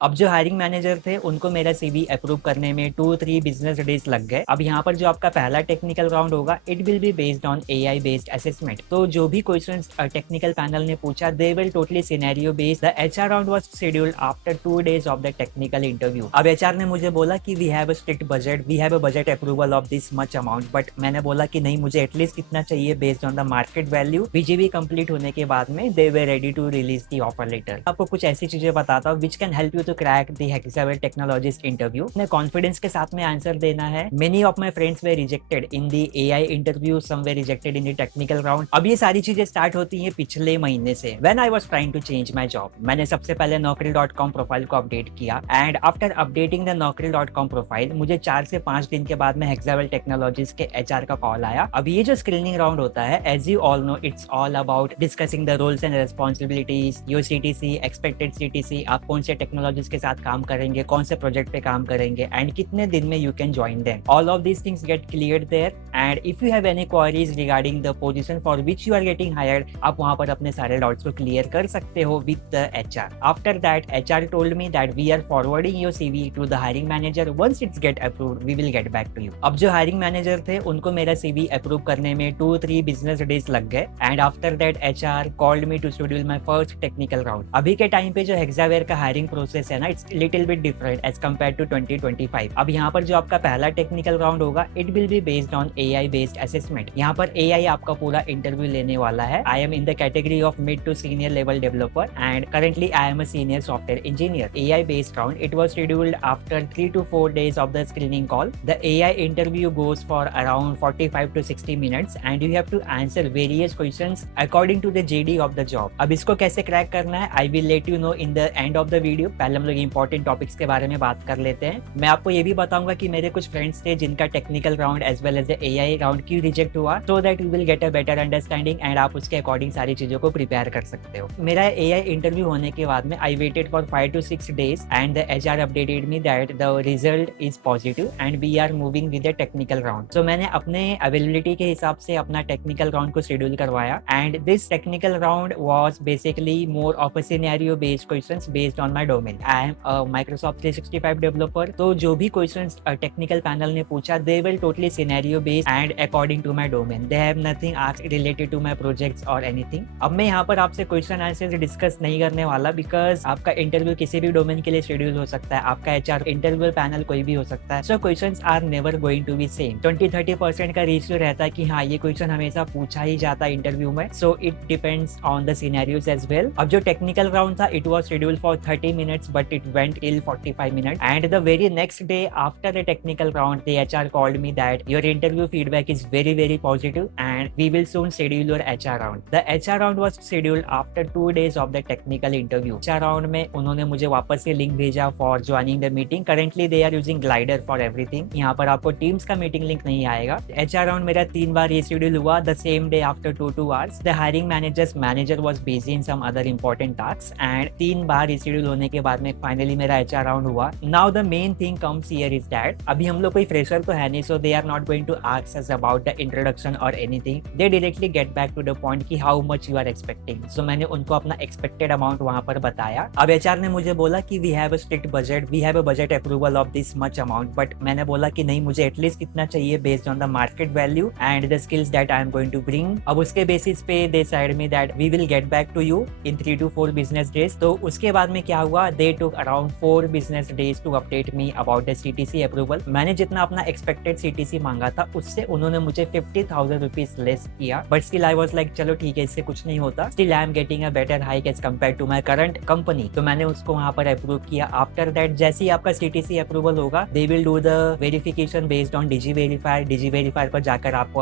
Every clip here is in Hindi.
अब जो हायरिंग मैनेजर थे उनको मेरा सीवी अप्रूव करने में 2-3 बिजनेस डेज लग गए। अब यहाँ पर जो आपका पहला टेक्निकल राउंड होगा it will be based on AI based assessment. तो जो भी क्वेश्चंस टेक्निकल पैनल ने पूछा they will totally scenario based. The HR round was scheduled after 2 days of the technical interview. अब एचआर ने मुझे बोला कि we have a strict budget, we have a budget approval of this much amount, but मैंने बोला कि नहीं, मुझे एटलीस्ट इतना चाहिए based on the market value. BGB complete होने के बाद में they were ready to release the offer letter. आपको कुछ ऐसी चीजें बताता हूँ which can help you to crack the Hexaware technologies interview. अपने कॉन्फिडेंस के साथ में आंसर देना है। Many of my friends were rejected in the AI interview, some were rejected in the technical round. अब ये सारी चीजें स्टार्ट होती हैं पिछले महीने से। When I was trying to change my job, मैंने सबसे पहले naukri.com प्रोफाइल को अपडेट किया and after updating the naukri.com profile मुझे 4 से 5 दिन के बाद में हेक्सावेल टेक्नोलॉजीज के एचआर का कॉल आया। अब ये जो स्क्रीनिंग राउंड होता है, as you all know, it's all about discussing the roles and responsibilities, your CTC, expected CTC, आप कौन से टेक्नोलॉजीज के साथ काम करेंगे, कौन से प्रोजेक्ट पे काम करेंगे एंड कितने दिन में you can join them. All of these things get clear there and if you have any queries regarding the position for which you are getting hired, आप वहां पर अपने सारे डाउट्स को क्लियर कर सकते हो with the HR. After that HR told me that we are forwarding your CV to the hiring manager, once it's get approved we will get back to you. अब जो हायरिंग मैनेजर थे उनको मेरा सीवी अप्रूव करने में 2-3 बिजनेस डेज लग गए and after that HR called me to schedule my first technical round. अभी के टाइम पे जो हेक्सावेयर का हायरिंग प्रोसेस है ना, it's little bit different as compare to 2025। अब यहाँ पर जो आपका पहला टेक्निकल राउंड होगा it will be based on AI based assessment. यहाँ पर एआई आपका पूरा इंटरव्यू लेने वाला है। I am in the category of mid to senior level developer and currently I am a senior software engineer. AI based round it was scheduled after 3 to 4 days of the screening call. The AI interview goes for around 45 to 60 minutes and you have to answer various questions according to the JD of the job. अब इसको कैसे क्रैक करना है I will let you know in the end of the video. पहले हम लोग इंपॉर्टेंट टॉपिक्स के बारे में बात कर लेते हैं। मैं आपको ये भी बताऊंगा कि मेरे कुछ फ्रेंड्स थे जिनका technical round as well as AI round क्यों रिजेक्ट हुआ, so that you will get a better understanding and आप उसके अकॉर्डिंग सारी चीजों को प्रिपेयर कर सकते हो। मेरा एआई इंटरव्यू होने के बाद में I waited for 5 to 6 days and the HR updated me that the result is positive and we are moving with the technical round. So मैंने अपने अवेलेबिलिटी के हिसाब से अपना टेक्निकल राउंड को शेड्यूल करवाया and this technical round was basically more of a scenario based questions based on my domain. I am a Microsoft 365 developer. तो जो भी questions टेक्निकल पैनल ने पूछा they will totally scenario based and according to my domain. They have nothing asked related to my projects or anything. अब मैं यहाँ पर आपसे क्वेश्चन आंसर डिस्कस नहीं करने वाला बिकॉज आपका इंटरव्यू किसी भी डोमेन के लिए शेड्यूल हो सकता है, आपका एचआर इंटरव्यू पैनल कोई भी हो सकता है। So questions are never going to be same. 20-30% का रेशियो रहता है कि हाँ ये क्वेश्चन हमेशा पूछा ही जाता है इंटरव्यू में। So it depends on the scenarios as well. अब जो टेक्निकल राउंड था it was scheduled for 30 minutes but it went till 45 minutes and the very next day after the technical round the HR called me that your interview feedback is very very positive and we will soon schedule your HR round. The HR round was scheduled after 2 days of the technical interview. HR round में उन्होंने मुझे वापस से लिंक भेजा for joining the meeting. Currently they are using Glider for everything. यहाँ पर आपको टीम्स का मीटिंग लिंक नहीं आएगा। एचआर राउंड मेरा 3 बार शेड्यूल हुआ the same day after 2 hours। The hiring manager was busy in some other important tasks and 3 बार शेड्यूल होने के बाद में फाइनली मेरा एचआर राउंड हुआ। Now the main thing comes here is that अभी हम लोग कोई फ्रेशर तो है नहीं, so they are not going to ask us about the introduction or anything. They directly get back to the point कि how much you are expecting. So मैंने उनको अपना एक्सपेक्टेड अमाउंट वहां पर बताया। अब एचआर ने मुझे बोला कि we have a strict budget, we have a budget approval of this much amount, but मैंने बोला कि नहीं, मुझे एटलीस्ट इतना चाहिए based on the market value and the skills that I am going to bring. अब उसके बेसिस पे they said me that we will get back to you in 3 to 4 business days. तो उसके बाद में क्या हुआ, they took around 4 business days to update me about the CTC approval. मैंने जितना अपना एक्सपेक्टेड सीटीसी मांगा था उससे उन्होंने मुझे 50,000 रुपीज लेस किया, but still I was like चलो ठीक है, इससे कुछ नहीं होता, still I am getting a better hike as compare to my current company. तो मैंने उसको वहां पर अप्रूव किया। आफ्टर दैट जैसे ही आपका सीटीसी अप्रूवल होगा they will do the verification based on Digi Verifier. Digi Verifier पर जाकर आपको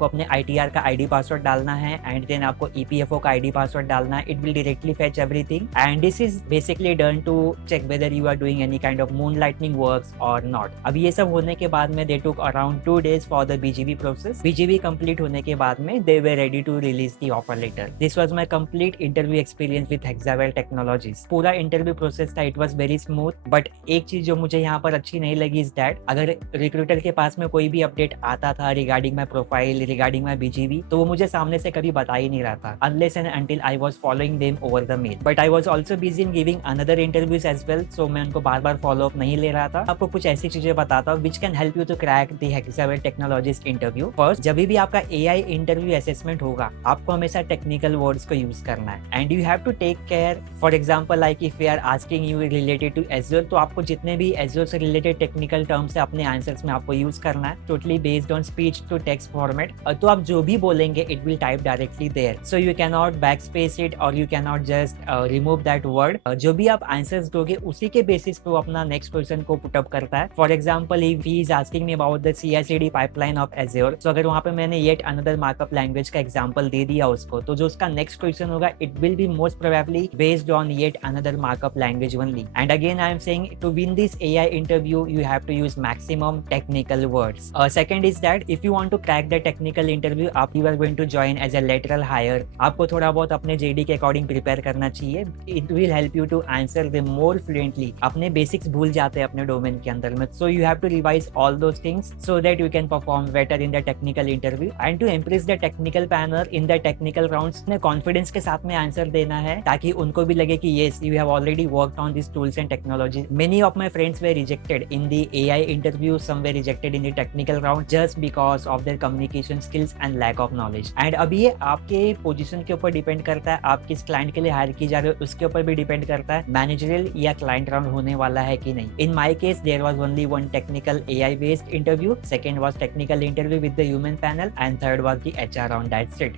अपने आईटीआर का आईडी पासवर्ड डालना है एंड देन आपको ईपीएफओ का आईडी पासवर्ड डालना है। It will directly fetch everything and this is basically done to check whether you are doing any kind of moon lightning works or not. अब ये सब होने के बाद में they took around 2 days for the BGB process. BGB complete होने के बाद में they were ready to release the offer letter. This was my complete interview experience with Hexaware technologies. पूरा इंटरव्यू प्रोसेस था, it was very smooth, but एक चीज जो मुझे यहाँ पर अच्छी नहीं लगी इज दैट अगर रिक्रूटर के पास में कोई भी अपडेट आता था regarding my profile, regarding my BGB, तो वो मुझे सामने से कभी बता ही नहीं रहा था, unless and until I was following them over the mail. But I was also busy in giving another other interviews as well, so मैं उनको बार बार फॉलो अप नहीं ले रहा था। आपको कुछ ऐसी चीजें बताता हूँ which can help you to crack the Hexaware technologies interview. First, जब भी आपका एआई इंटरव्यू असेसमेंट होगा, आपको हमेशा टेक्निकल वर्ड्स को यूज करना है and you have to take care. For example like if we are asking you related to Azure, तो आपको जितने भी एज्योर से रिलेटेड टेक्निकल टर्म्स है अपने आंसर्स में आपको यूज करना है, totally based on speech to text format. तो आप जो भी बोलेंगे it will type directly there, so you can not back space it or you can not just remove that word. जो भी आप आंसर्स दोगे उसी के बेसिस पे वो अपना नेक्स्ट क्वेश्चन को पुटअप करता है। For example if he is asking me about the CI/CD pipeline of Azure, so अगर वहां पे मैंने येट अनदर मार्कअप लैंग्वेज का एग्जांपल दे दिया उसको, तो जो उसका नेक्स्ट क्वेश्चन होगा it will be most probably based on yet another markup language only. And again I am saying to win this AI interview you have to use maximum technical words. Second is that if you want to crack the technical interview, आप you are going to join as a lateral hire, आपको थोड़ा बहुत अपने JD के अकॉर्डिंग प्रिपेयर करना चाहिए। It will help you to answer them more fluently. अपने बेसिक्स भूल जाते हैं अपने डोमेन के अंदर में, so you have to revise all those things so that you can perform better in the technical interview and to impress the technical panel in the technical rounds. ने कॉन्फिडेंस के साथ में आंसर देना है ताकि उनको भी लगे कि yes you have already worked on this tools and technology. Many of my friends were rejected in the AI interview, some were rejected in the technical round just because of their communication skills and lack of knowledge. And अब ये आपके पोजीशन के ऊपर डिपेंड करता है, आप किस क्लाइंट के लिए हायर की जा रहे हो उसके ऊपर भी डिपेंड करता है मैनेजरियल या क्लाइंट राउंड होने वाला है कि नहीं। In my case there was only one technical AI based interview, second was technical interview with the human panel and third was the HR round. That's it.